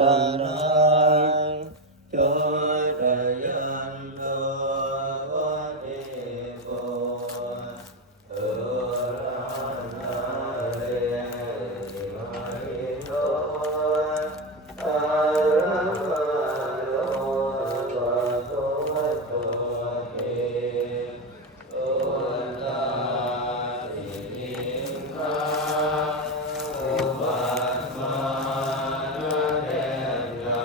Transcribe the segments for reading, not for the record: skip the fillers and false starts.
ลานังโยตยันโตวัฏฏโกเอรานาเรติมาหิโตอะระหะโตสัมมาสัมพุทโธเอโอตาติยิงคังอุปัฏฐานะเทนะ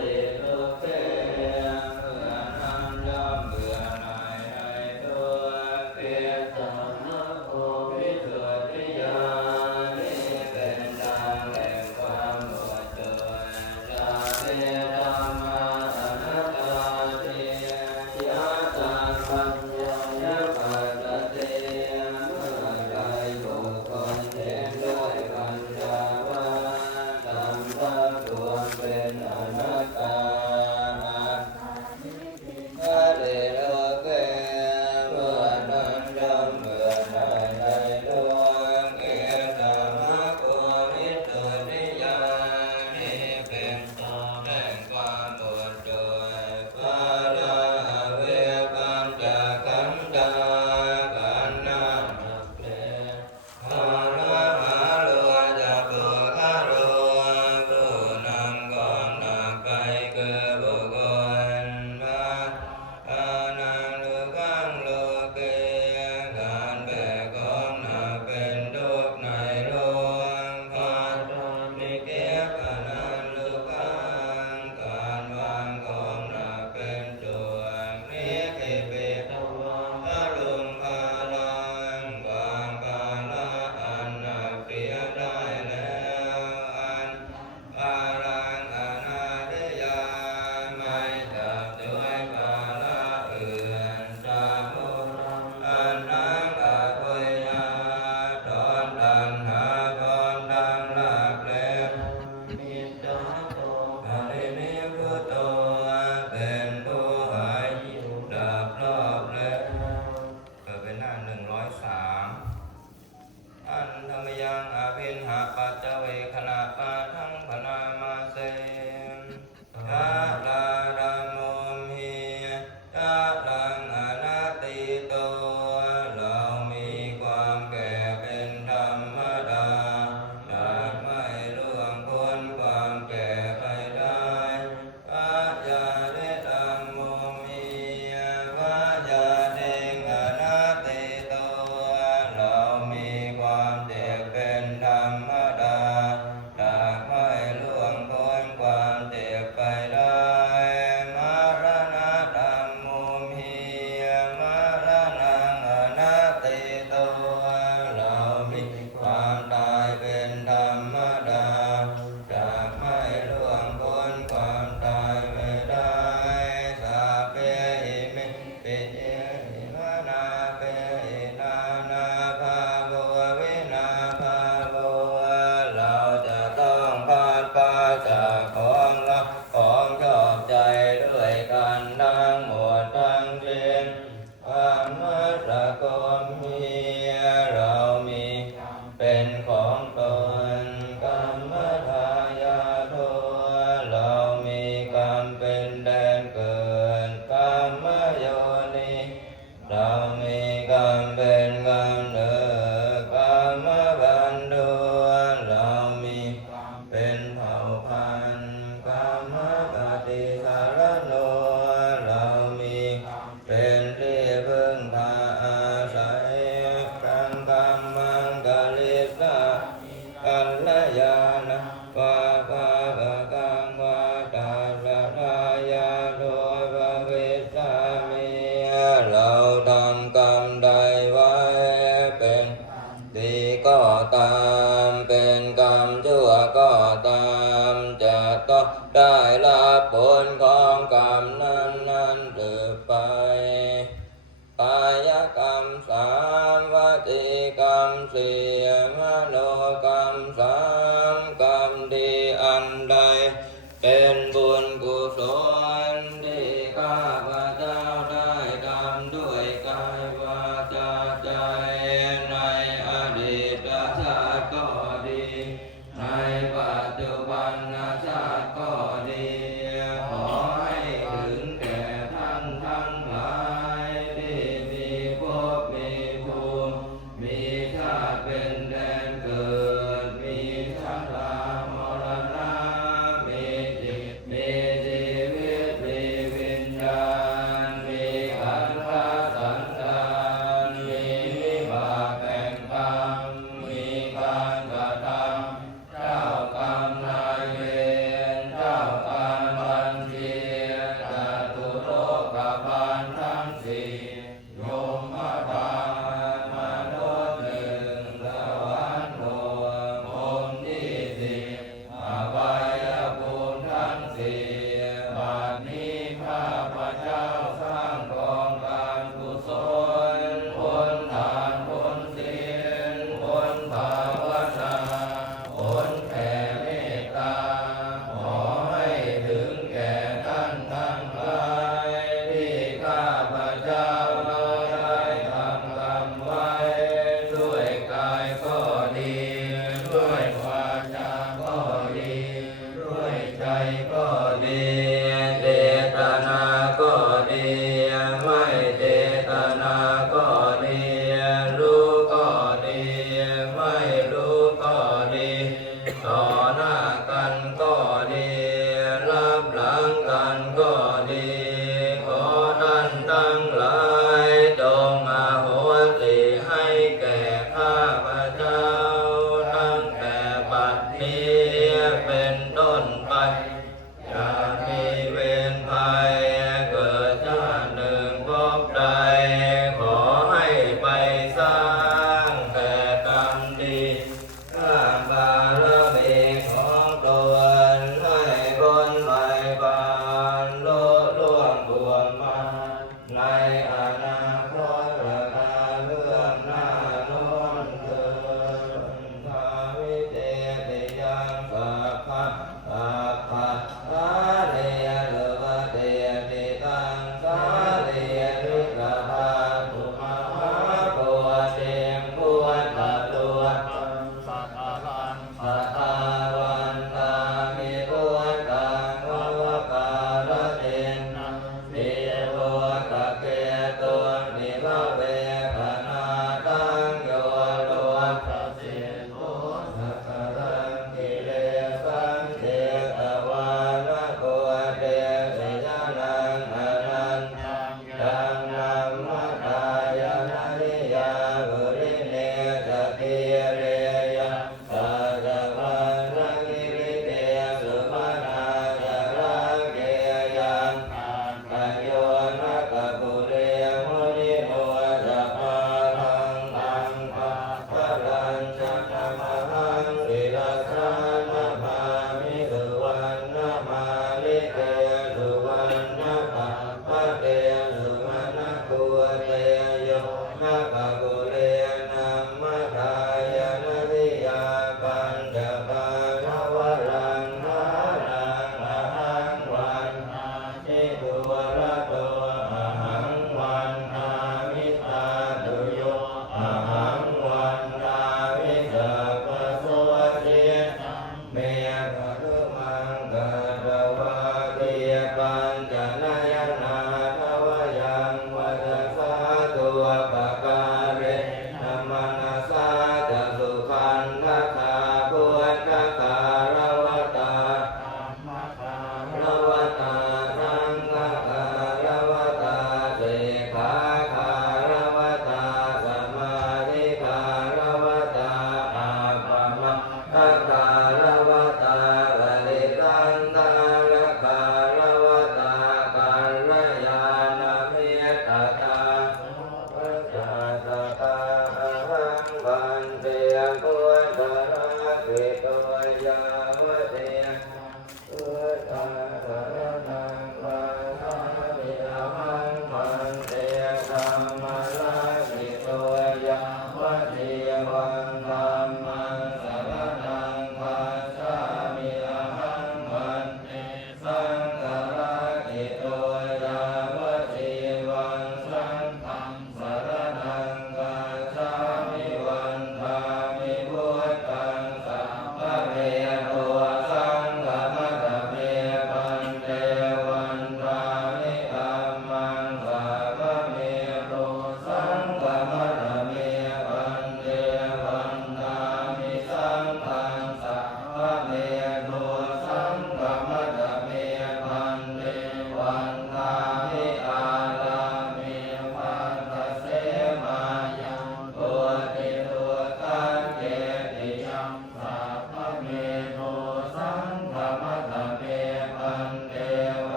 ติทุกเขเมื่อนั้นย่อมเบื่อหน่ายในทุกข์เพียรสำนึกโอวิสุทธิญาณนี้เป็นทางแห่งความหมดจดสัพเพธัมมาอนัตตาติยะตาปัญญายะปัสสติเมื่อใดบุคคลเห็นด้วยปัญญาว่าธรรมทั้งปวงเป็นอนัตตาอะริโลเกเมื่อนั้นย่อมเบื่อหน่ายในดวงเอตมะโกวิสุทธิญาณนี้เป็นทางแห่งความหมดจดภาราเวปัญจขันธาขันธ์นับเปลภาราหาโลจะปุคาโลผู้นำของหนักไปคือบุคคลอานันตุกังโลเกการแบกของหนักเป็นทุกข์ในโลกภาตามิเกปะนันตุกังการวางของหนักเป็นส่วนนิคิเปตวังอรุณภาลังวางภาระอันหนักเสียได้แล้วอันภาลังอนาเดยาไม่จับด้วยภาระอื่นสามุรังอันนังอาคุยนาถอนตัณหาถอนดังลาบแล้วมิตตาโตอรินิพุตโตเป็นผู้หายดับรอบแล้วเกิดเป็นหน้า103อันธรรมยังอภินหาปัจจเวคณาปาทังพนามาเสยะลาดัมโมหิยะลังอนัตติโตเรามีความแก่เป็นธรรมดาจะไม่ล่วงพ้นความแก่ไปได้อาญาเดตัมโมหิวายาเดงอนัตติโตเรามีความเจ็บเป็นธรรมดาจะไม่ล่วงพ้นความเจ็บไปได้มรณะธัมโมหิมรณังอนัตติโตเรามีความตายเป็นธรรมดาจะไม่ล่วงพ้นความตายไปได้สัพเพหิมิปิเยหิมานาเปหินานาภาโววินาภาโวเราจะต้องพลาดพลาดจากของรักของชอบใจด้วยกันทั้งหมดทั้งสิ้นความมัสสะโกมีเรามีเป็นของตนกรรมทายาโทเรามีกรรมเป็นแดนเกิดกรรมโยนิเรามีกรรมเป็นกำเนิดกรรมบันดาลเรามีเป็นเผ่าพันธุ์กรรมปฏิภาณโนเรามีเป็นที่พึ่งพาอาศัยกังกัมมังกลิสากัลยาณวาภาภกังวาตาละทายาโดยภวิสามิเราทำกรรมใดไว้เป็นดีก็ตามเป็นกรรมชั่วก็ตามจะต้องได้รับผลของกรรมนั้นๆสืบไปกายกรรม3วจีกรรม4มโนกรรม3กรรมดีอันใดเป็นบุญกุศลที่ข้าพเจ้าได้ทำด้วยกายวาจาใจในอดีตชาติก็ดีในปัจจุบันชาติก็ดีขอให้ถึงแก่ท่านทั้งหลายที่มีภพมีภูมิมีชาติเป็นแดนเกิดมีชรามรณะมีจิตมีชีวิต ดีเจตนาก็ดีไม่เจตนาก็ดีรู้ก็ดีไม่รู้ก็ดีต่อหน้ากันก็ดีรับหลังกันก็ดีขอท่านทั้งหลายจงอโหสิให้แก่ข้าพเจ้าตั้งแต่บัดนี้เป็นต้นไปอย่ามีเวรภัยเกิดชาติหนึ่งพบใดขอให้ไปสร้างแต่กรรมดีสร้างบารมีของตนให้พ้นภัยบานโลดล่วงบ่วงมาในอนาคตเรื่องหน้าโน้นเถิดทาวิเตติยังสัพพะสัพพะสาเรลวะเตติตังสาเรริกภาตุมหาโพธิพุทธะตุตังสัพพะลังสัพพะวันตามิพุทธังภวการเตนะนิโรธเกตุนิพเวคนาตังโยโลทัสสิโตสักการังกิเลสังเทตวานะโก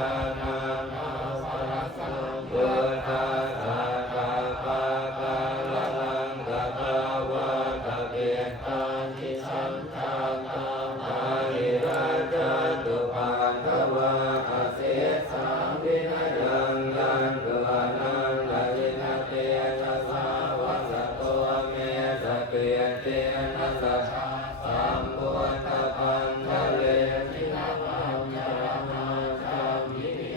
นามาพุทธัสสะภะคะวะลังกะภาวะตะเกตังทิสันตังธัมมาริราชตุปันทวะอาเสสังวินัยยังยันตุอนันตยินะเตนะสาวะสะโตเมตะเกเตนะสัจสัมพุทธพันธะเลทินะปัญญานาจามิ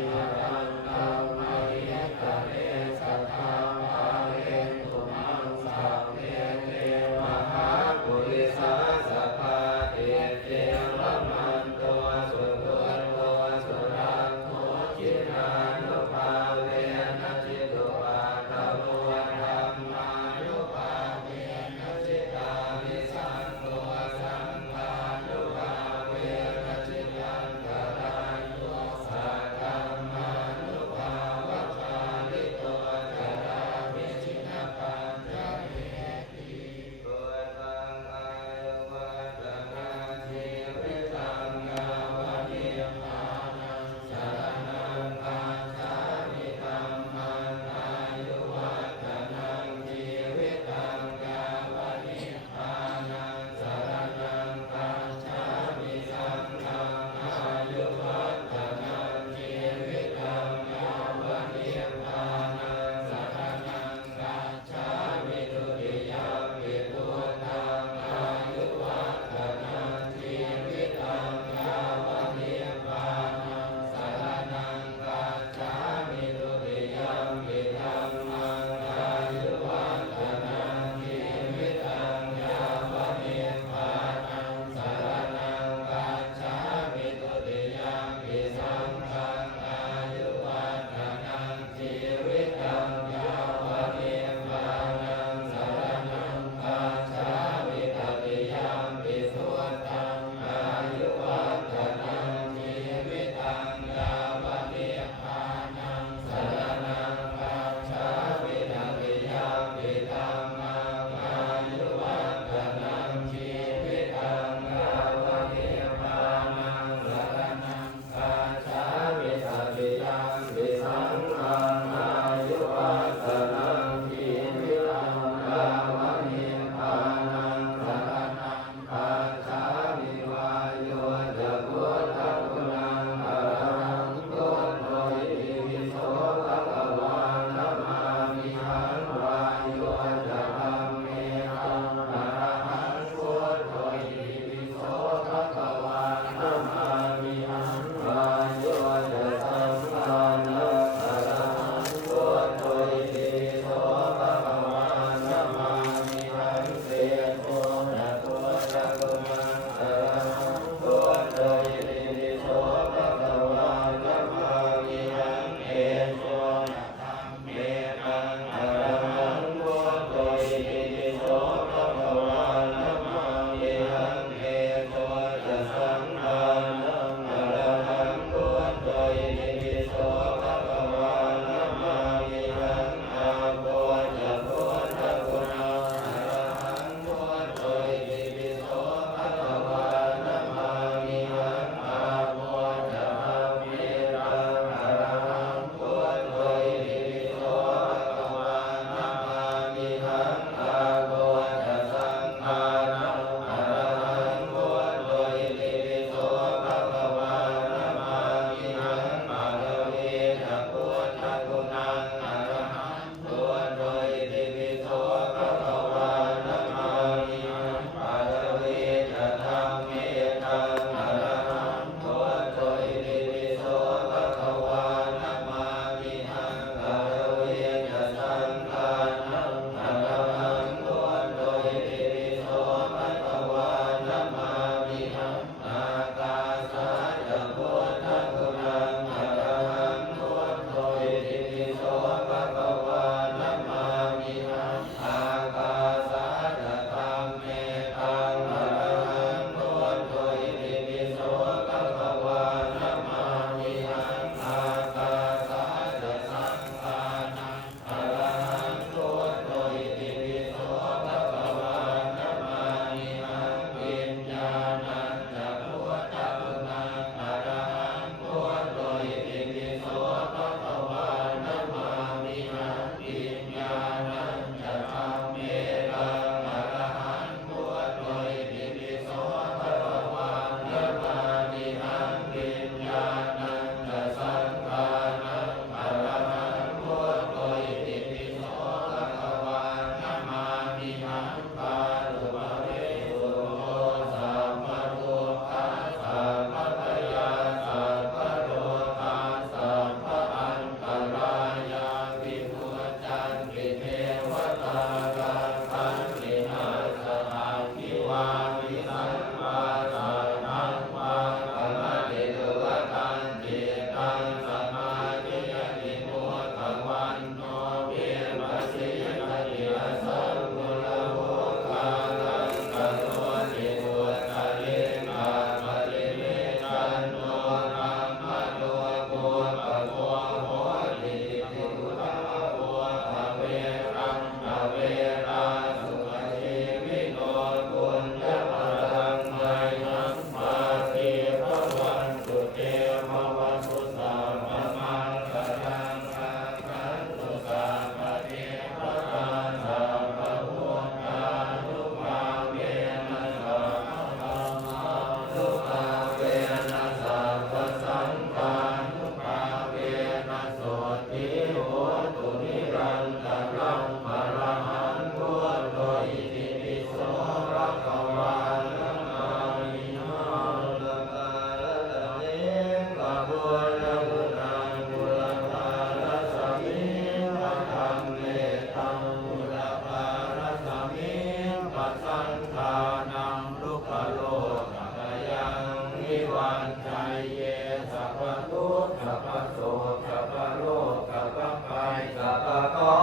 พพะทุกข์สัพพะโศกสัพพะโรคสัพพะภัยสัพพะเคราะห์